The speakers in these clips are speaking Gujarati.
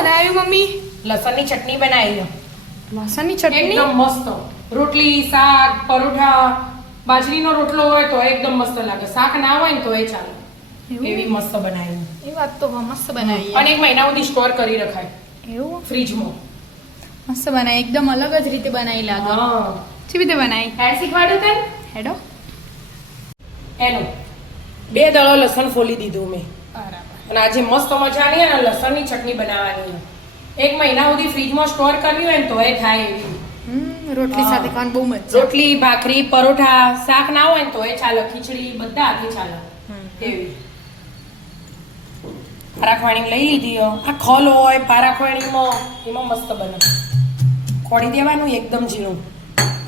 બનાવ્યું મમ્મી? લસણની ચટણી બનાવી. લસણની ચટણી એકદમ મસ્ત. રોટલી, શાક, પરોઠા, બાજરીનો રોટલો હોય તો એકદમ મસ્ત લાગે. શાક ના હોય ને તો એ ચાલે. એવું? એવી મસ્ત બનાવી. એ વાત તો મસ્ત બનાવી. અને 1 મહિના સુધી સ્ટોર કરી રખાય એવું ફ્રીજમાં. મસ્ત બનાવી, એકદમ અલગ જ રીતે બનાવી લાગે. હા. કેવી રીતે બનાવી? હેડ શીખવાડ્યું તને? હેડો. એનું 2 દળો લસણ ફોલી દીધું મેં. બરાબર. અને આજે મસ્ત મજાની અને લસણની ચટણી બનાવવાની. 1 મહિના સુધી ફ્રીજમાં સ્ટોર કરવી હોય ને તો એ થાય એવી. રોટલી હા. સાથે ખાવાનું બહુ મજા. રોટલી, ભાખરી, પરોઠા, શાક ના હોય ને તો એ ચાલે. ખીચડી બધા હાથે ચાલે એવી. પારાખવાણી લઈ લીધી હો. આ ખોલ હોય પારાખવાણીમાં એમાં મસ્ત બને. ખોડી દેવાનું એકદમ ઝીણું.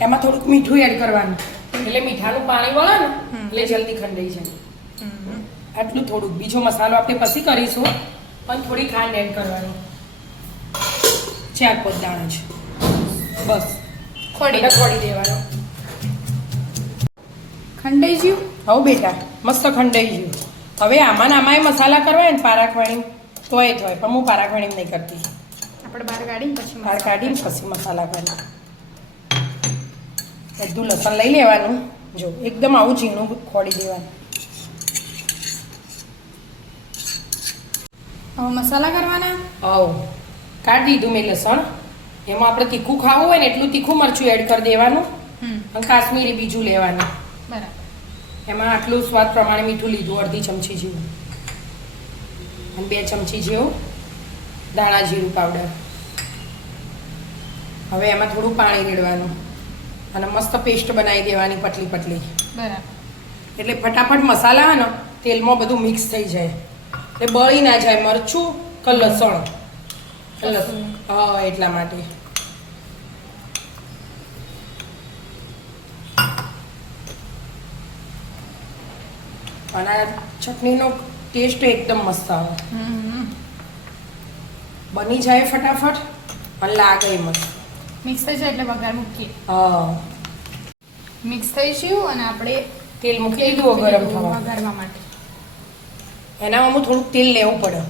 એમાં થોડુંક મીઠું એડ કરવાનું એટલે મીઠાનું પાણી વળે ને એટલે જલ્દી ખંડાઈ જાય. આટલું થોડુંક. બીજો મસાલો આપણે પછી કરીશું પણ થોડી ખાંડ એડ કરવાની. 4-5 દાણા જ બસ. ખોડી ખોડી દેવાનો. ખંડાઈ ગયું. હવ બેટા મસ્ત ખંડાઈ ગયું. હવે આમાં મસાલા કરવા હોય ને પારાખવાણી તો એ થાય પણ હું પારાખવાણી નહીં કરતી. આપણે બહાર કાઢીને પછી બહાર કાઢીને પછી મસાલા કરી. બધું લસણ લઈ લેવાનું. જો એકદમ આવું ઝીણું ખોડી દેવાનું. હવે મસાલા કરવાના. હવ કાઢી દીધું મેં લસણ. એમાં આપણે તીખું ખાવું હોય ને એટલું તીખું મરચું એડ કરી દેવાનું. અને કાશ્મીરી બીજું લેવાનું. બરાબર. એમાં આટલું સ્વાદ પ્રમાણે મીઠું લીધું, 1/2 ચમચી જેવું. અને 2 ચમચી જેવું દાણા જીરું પાવડર. હવે એમાં થોડું પાણી રેડવાનું અને મસ્ત પેસ્ટ બનાવી દેવાની પતલી પતલી. બરાબર. એટલે ફટાફટ મસાલા હે ને તેલમાં બધું મિક્સ થઈ જાય એટલે બળી ના જાય મરચું કે લસણ. હા એટલા માટે. અને આ ચટણીનો ટેસ્ટ એકદમ મસ્ત આવે. બની જાય ફટાફટ અને લાગે મસ્ત. મિક્સ થઈ જાય એટલે વઘાર મૂકીએ. હા મિક્સ થઈ ગયું અને આપણે તેલ મૂકી દીધું ગરમ થવા. વઘારવા માટે. એનામાં હું થોડુંક તેલ લેવું પડે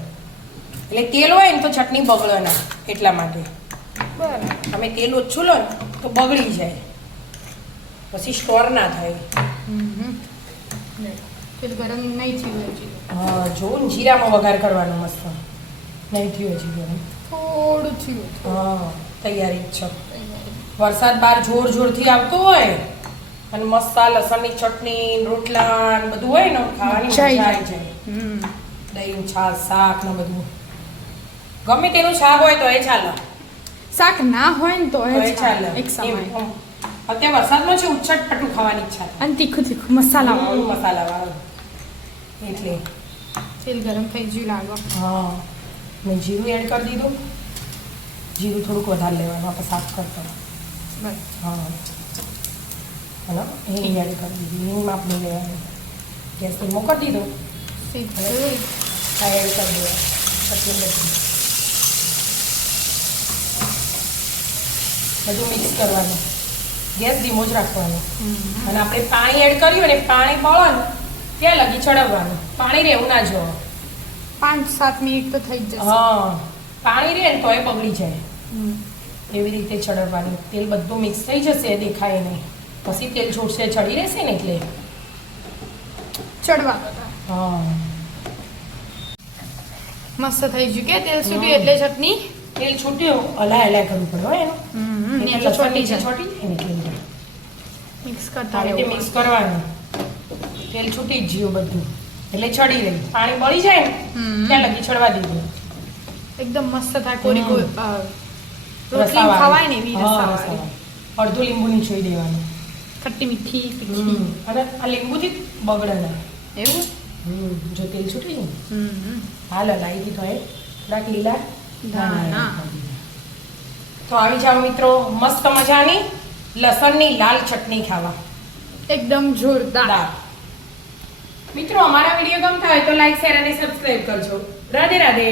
એટલે તેલ હોય ને તો ચટણી બગડે ના એટલા માટે. બરાબર. તમે તેલ ઓછું લો ને તો બગડી જાય પછી સ્ટોર ના થાય. તેલ ગરમ નહીં થયું હજી. હા જો ને જીરામાં વઘાર કરવાનો મસ્ત. નહીં થયું હજી ગરમ. થોડું થયું. હા તૈયારી જ છે. વરસાદ બહાર જોર જોરથી આવતો હોય અને મસ્ત આ લસણની ચટણી રોટલા ને બધું હોય ને ખાવાની મજા આવી જાય. દહીં છાશ શાક ને બધું ગમે તેનું શાક હોય તો એ ચાલે. શાક ના હોય ને તો તો એ ચાલે. એક સમય. અત્યારે વરસાદમાં છે ઉચ્ચટપટું ખાવાની ઈચ્છા થાય. અને તીખું તીખું મસાલા વાળું. મસાલા વાળું એટલે તેલ ગરમ થઈ ગયું લાગે. હા મેં જીરું એડ કરી દીધું. જીરું થોડુંક વધારે લેવાનું આપણે શાક કરતા. બસ. હા હલો હિંગ એડ કરી દીધી. હિંગ માપની લેવાની. ગેસ ધીમો કરી દીધો. સીધું. આ એડ કરી દેવા પછી બધું મિક્સ કરવાનું. ગેસ ધીમો જ રાખવાનો. અને આપણે પાણી એડ કર્યું ને પાણી બળે ને ત્યાં લગી ચડાવવાનું. પાણી રહેવું ના જોવે. 5-7 મિનિટ તો થઈ જ જશે. હા પાણી રહે ને તો એ બગડી જાય. એવી રીતે ચડાવવાનું. તેલ બધું મિક્સ થઈ જશે દેખાય નહીં. પછી તેલ છોડશે ચડી રહેશે ને એટલે ચડવા દો. હા મસ્ત થઈ ગયું કે તેલ છૂટ્યું એટલે ચટણી તેલ છૂટ્યું હલા કરવું પડે હો એનું. એટલે ચોટી જાય. ચોટી જાય ને એટલે મિક્સ આ કરતા રીતે રહેવું. મિક્સ કરવાનું. તેલ છૂટી જ ગયું બધું એટલે ચડી રહી. પાણી બળી જાય ને ત્યાં લગી ચડવા દીધું. એકદમ મસ્ત થાય. કોરી રોટલી રસાવાળી. ખવાય ને એવી હા, રસાવાળી. રસાવાળી. અડધું લીંબુ નીચોઈ દેવાનું. ખટ્ટી મીઠી તીખી. અને આ લીંબુથી બગડે ના. એવું. જો તેલ છૂટી જાય હમ. હાલ હલાવી દીધો એ થોડાક લીલા ધાણા. તો આવી જાઓ મિત્રો મસ્ત મજાની લસણની લાલ ચટણી ખાવા. એકદમ જોરદાર. દાળ. મિત્રો અમારા વિડીયો ગમતા હોય તો લાઈક શેર અને સબસ્ક્રાઇબ કરજો. રાધે રાધે.